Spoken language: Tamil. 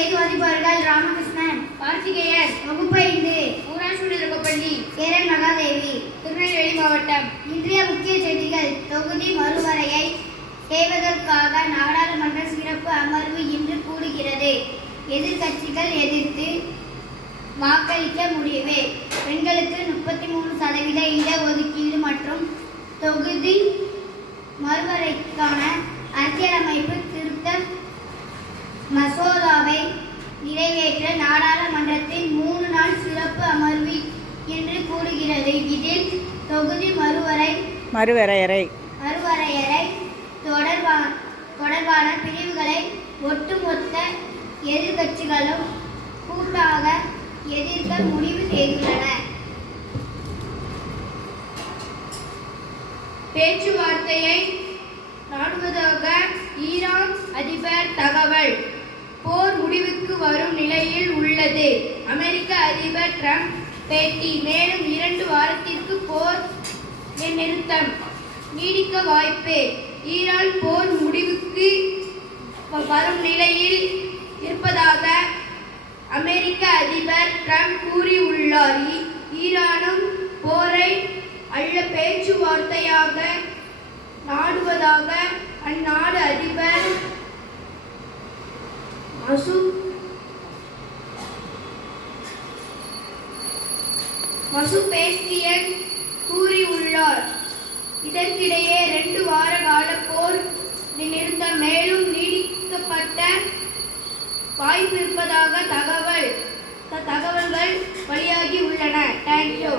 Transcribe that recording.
செய்து வாசிப்பவர்கள் ராமகிருஷ்ணன், கார்த்திகேயன், வகுப்பு 5, ஊராட்சி தொடக்கப்பள்ளி, சேரன் மகாதேவி. திருநெல்வேலி மாவட்டம். இன்றைய முக்கிய செய்திகள். தொகுதி மறுவரையை செய்வதற்காக நாடாளுமன்ற சிறப்பு அமர்வு இன்று கூடுகிறது. எதிர்க்கட்சிகள் எதிர்த்து வாக்களிக்க முடிவு. பெண்களுக்கு 33% இடஒதுக்கீடு மற்றும் தொகுதி மறுவரைக்கான அரசியலமைப்பு திருத்த மசோதாவை நிறைவேற்ற நாடாளுமன்றத்தின் 3 நாள் சிறப்பு அமர்வு இன்று கூடுகிறது. இதில் தொகுதி மறுவரையறை தொடர்பான பிரிவுகளை ஒட்டுமொத்த எதிர்க்கட்சிகளும் கூட்டாக எதிர்க்க முடிவு செய்துள்ளன. பேச்சுவார்த்தையை நாடுவதாக ஈரான் அதிபர் தகவல். போர் முடிவுக்கு வரும் நிலையில் உள்ளது. அமெரிக்க அதிபர் டிரம்ப் பேட்டி. மேலும் 2 வாரத்திற்கு போர் நிறுத்தம் நீடிக்க வாய்ப்பு. ஈரான் போர் முடிவுக்கு வரும் நிலையில் இருப்பதாக அமெரிக்க அதிபர் டிரம்ப் கூறியுள்ளார். ஈரானும் போரை அல்ல பேச்சுவார்த்தையாக நாடுவதாக அந்நாடு அதிபர் மசூபேஸ்கியன் கூறியுள்ளார். இதற்கிடையே 2 வார கால போர் நிறுத்தம் மேலும் நீடிக்கப்பட்ட வாய்ப்பு இருப்பதாக தகவல்கள் வெளியாகி உள்ளன. தேங்க்யூ.